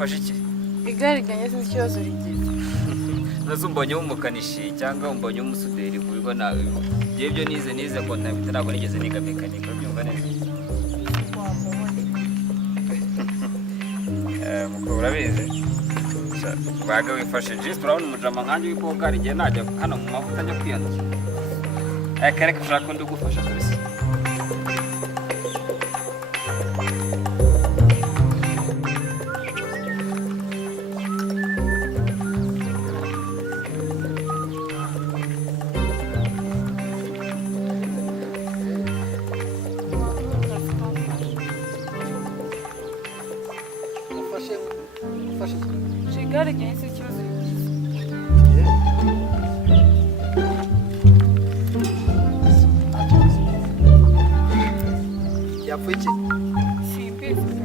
ufashe iki? Igare ryanjye sinzi ikibazo rigize. Nazumbonye umukanishi cyangwa umbonye umusuderi kubigo nawe. Byo nize kontabilite ntabwo nigeze niga mekanika byumva neza. Mukuru urabizi. Baga wifashe just urabona umujama nkanje w'ikoga rigiye najya hano mu mavuta njya kwiyanduza. Kare kushaka ko ndugufasha kabisa. Igare ryanjye sinzi ikibazo rigize. Yapfuye iki? Simbizi pe.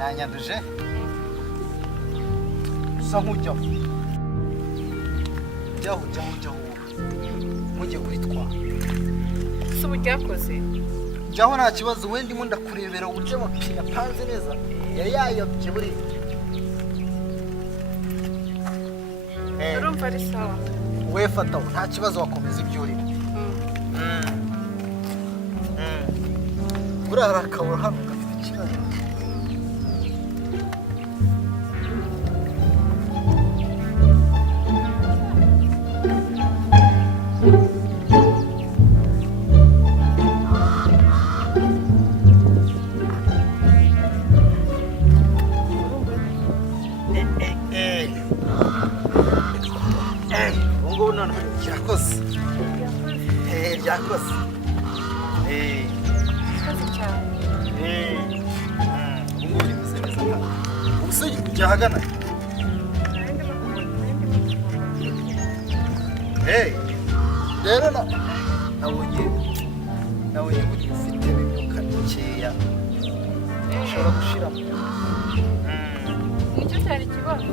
Yanyanduje usa nk'ujyaho jyaho mujye kwitwara Si ubu ryakoze? jyaho nta kibazo we ndimo ndakurebera uburyo amapine apanze neza yari yayobye buriya Urumva ari sawa? we fataho nta kibazo wakomeza ibyo urimo buriya hari akabura hano gafite ikibazo ubungubu noneho ryakoze ryakoze Ikoze cyane. ubungubu rimeze neza kandi ubuse ujya ahagana rero nabonye burya ufite imyuka mikeya ushobora gushiramo Nicyo cyari ikibazo.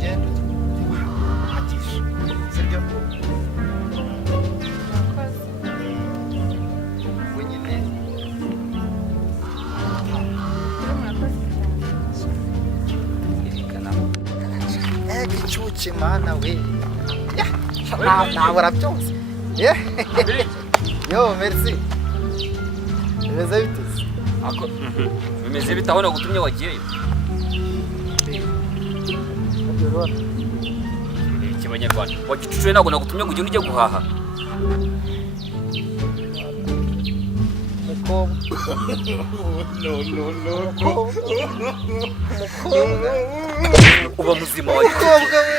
genda uhagisha sibyo Murakoze. we nyine Murakoze cyane. gicuke mana we ntabura byose yo merci bimeze bite Bimeze bitabona gutumye wagiyeyo. Ikibanyarwanda. Wagicucuye ntabwo nagutumye ngo ujye guhaha. umukobwa Uba muzima wagiye. umukobwa we